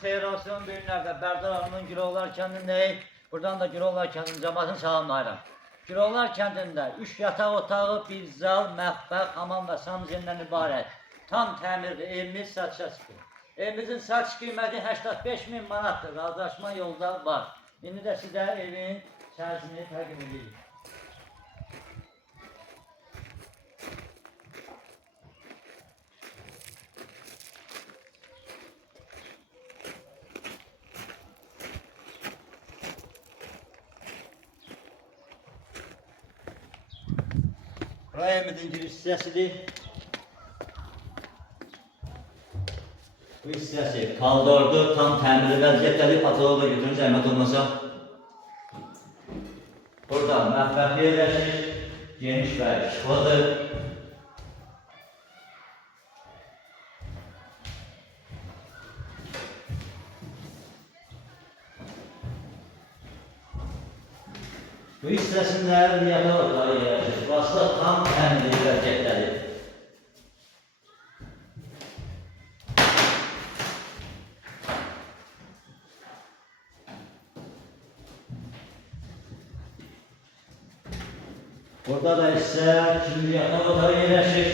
xeyir olsun günlerde Bərdar Hanımın Gülovlar kəndindəyik. Buradan da Gülovlar kəndinin cəmaatını salamlayıram. Gülovlar kəndində 3 yataq otağı, bir zal, mətbəx, hamam və sanuzelindən ibarət tam təmirli evimiz satışa çıxır. Evimizin satış qiyməti 85.000 manatdır. Razılaşma yolda var. İndi də sizə evin içərisini təqdim edirik. Evimizin giriş hissəsidir. Bu hissəsi kaldırdı, tam təmirli vəziyyətdədir. Patoloğa götürün, zəhmət olmasa. Burada mətbəx yerləşir, geniş və işıqlıdır. Bu hissəsində yataq otağı yerləşir. Burası da tam təmirli vəziyyətdədir. Burada da ise ikinci yataq otağı yerləşir.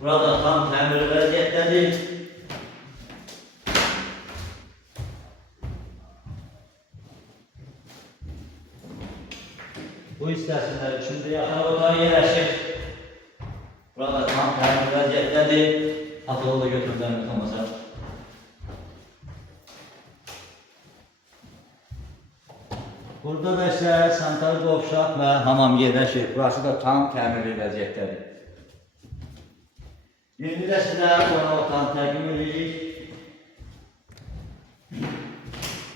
Burada tam təmirli vəziyyətdədir. Bu hissəsində üçüncü yataq otağı yerləşir. Burada tam təmirli vəziyyətdədir. Patoloğa da götürülən olmasa. Burada da ise sanitar qovşaq və hamam yerləşir. Burası da tam təmirli vəziyyətdədir. İndi də sizə qonaq otağını təqdim edirik.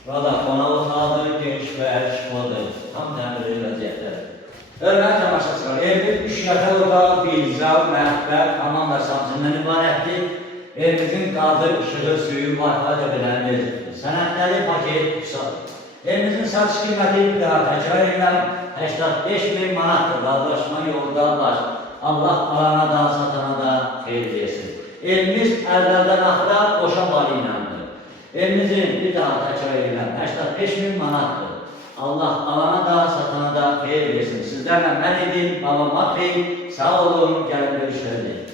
Burada qonaq otağı geniş və işıqlıdır. Tam təmirli vəziyyətdədir. Hörmətli tamaşaçılar, evimiz 3 yataq otağı, bir zal, mətbəx, hamam və sanuzelindən ibarətdir. Evimizin qadı, işığı, suyu, wi-fi də belədir. Sənədləri paket qısadır. Evimizin satış qiyməti bir daha təkrar edirəm, 85.000 manatdır. Razılaşma yolunda var. Allah alana da, satana da xeyir versin. Evimiz əvvəldən axıra qoşa balı iləndir. Evimizin bir daha təkrar edirəm, 85.000 manatdır. Allah alana da, satana da xeyir versin. Sizlərlə mən edim, babama xeyir, sağ olun, gəlin görüşlərdir.